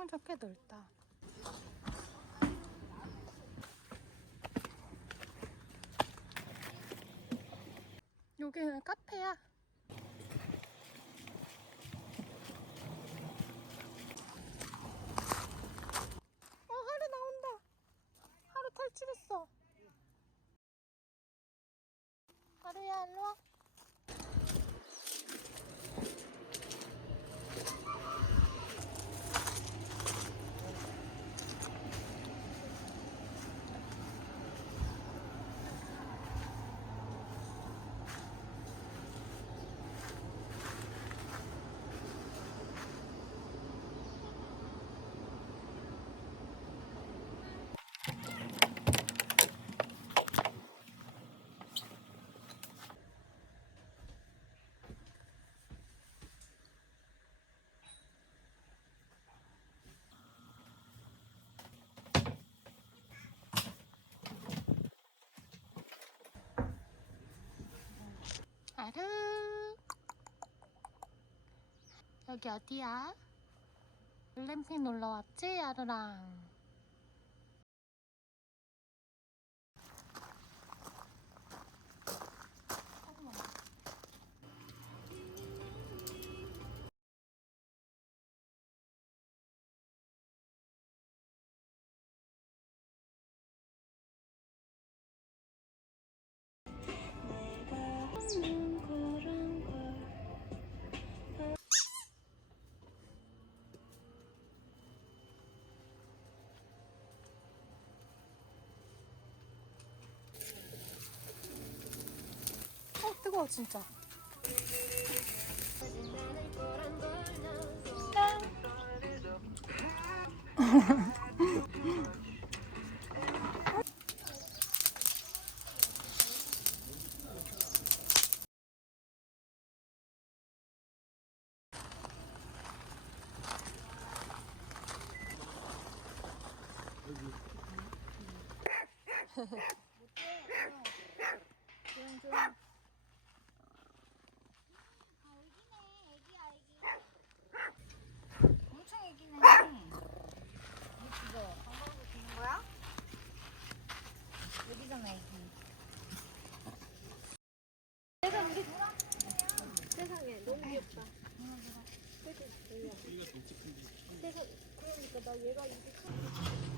수영장 꽤 넓다. 여기는 카페야. 하루 나온다. 하루 탈출했어. 하루야, 일로 와. 아루. 여기 어디야? 글램핑 놀러 왔지, 아루랑? 뜨거워 진짜. 엄청 애기네. 예쁘죠? 방방도 기는 거야? 여기잖아, 애기. 세상에 너무 귀엽다. 그러니까 나 얘가 이렇게